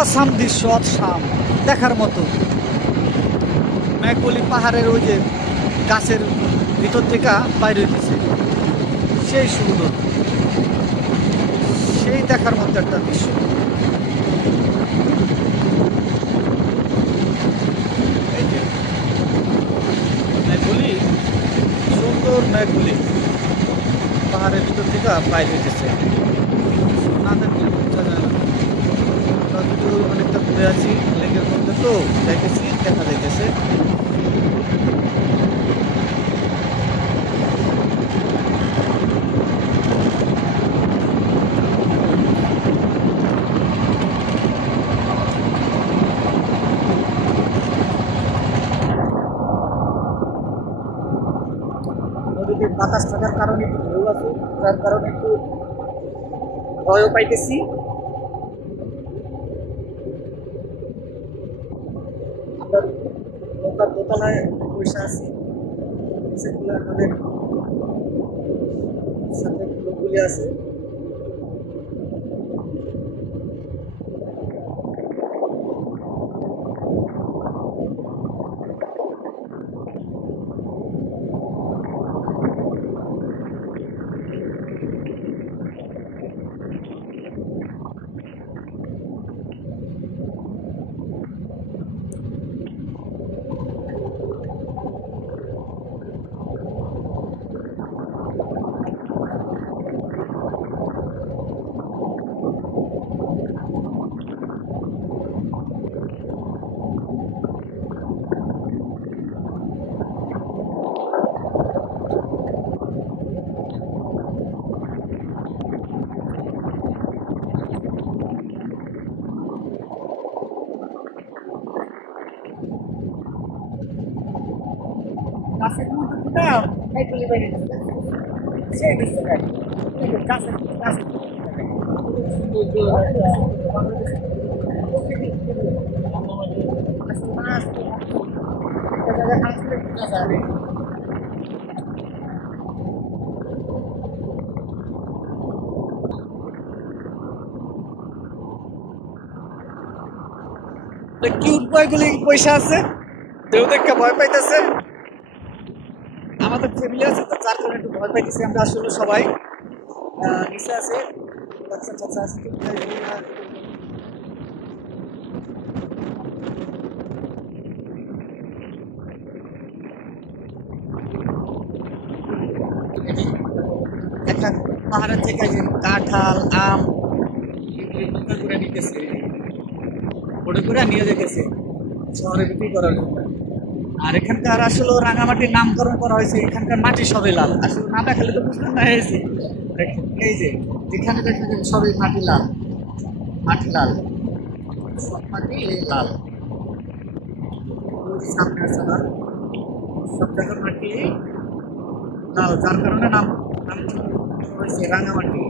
Awesome দৃশ্য, awesome দেখার মতো। মেঘগুলি পাহাড়ের ওই যে গাছের ভিতর থেকে বাইরে হইতেছে, সেই সুন্দর, সেই দেখার মতো একটা দৃশ্য। এই যে মেঘগুলি, সুন্দর মেঘগুলি পাহাড়ের ভিতর থেকে বাইরে হইতেছে, না দেখলে বোঝা যায় না। আমরা কিন্তু অনেকটা দূরে আছি, লেকের মধ্যে তো যাইতেছি, দেখা যাইতেছে। নদীতে বাতাস থাকার কারণে একটু ঢেউ আছে, যার কারণে একটু ভয়ও পাইতেছি। আমরা নৌকার দোতলায় বসে আছি, সেগুলো আমাদের সাথে লোকগুলি আছে। গাছের মধ্যে থেকে মেঘগুলি বেরিয়ে গেছে, সেই দৃশ্য দেখ। গাছের গাছের কিউট বয়গুলি পয়সা আছে, কেউ দেখে ভয় পাইতেছে। আমাদের ফ্যামিলি আছে তো, যার কারণে একটু ভয় পাইতেছি আমরা আসলে সবাই। নিচে আছে বাচ্চা টাচ্চা আছে, কিন্তু একটা পাহাড়ের থেকে যে কাঁঠাল, আম এগুলি নৌকা করে নিতেছে, বোটে করে নিয়ে যেতেছে শহরে বিক্রি করার জন্য। আর এখানকার আসলে রাঙামাটির নামকরণ করা হয়েছে, এখানকার মাটি সবই লাল। আসলে না দেখালে তো বুঝবেন না। এই যে দেখেন, এই যে যেখানে দেখেন সবই মাটি লাল, মাটি লাল, সব মাটি লাল। ওই যে সামনে আছে আবার, সব জায়গার মাটি লাল, যার কারণে নাম নাম হয়েছে রাঙামাটি।